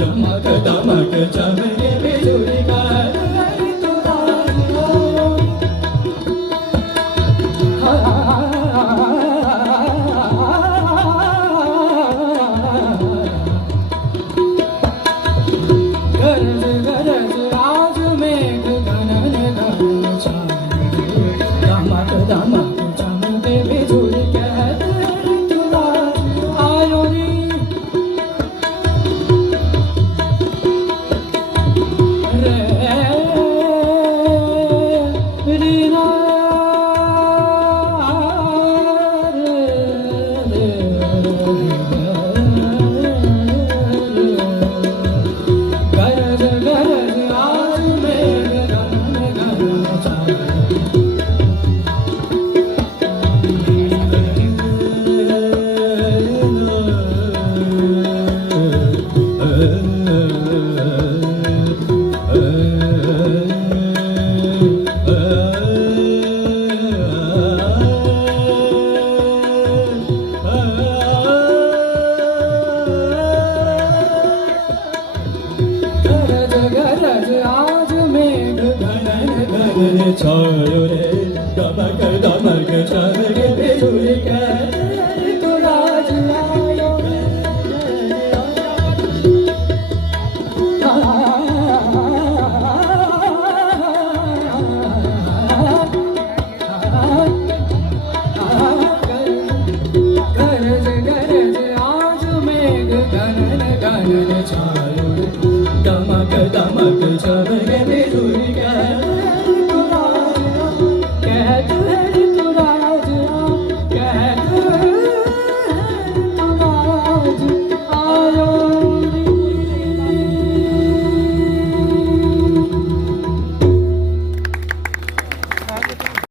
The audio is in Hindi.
दमक दमक चमके बिजुली का गरज गरज आज मेघ गगन गगन छाए दमक दमक चमके बिजुली कहते तुला आयो रे रीना गरज गरज आज मेघ गगन गगन छाए गरज गरज आज मेघ गगन गगन छायो रे दमक दमक चमके बिजुली कहते तुला आयो गरज गरज आज मेघ गगन गगन छायो रे दमक दमक चमके